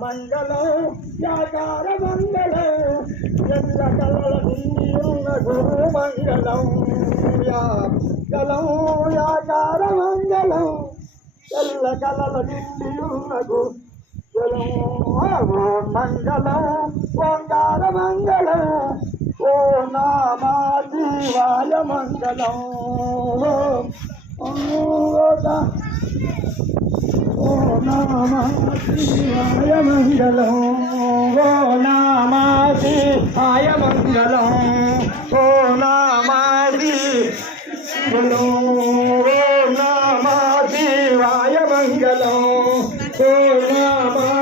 మంగళం యాకార మంగళం ఎల్ల కలల నిండియున్న గురు మంగళం యాగలం యాకార మంగళం ఎల్ల కలల నిండియున్న గురు మంగళం ఓంకార మంగళం ఓ నామా శివాయ మంగళం ఓ నామా శివాయ మంగళం ఓ నామా శివాయ మంగళం ఓ నామా శివాయ ఓ నామా శివాయ మంగళం ఓ నామా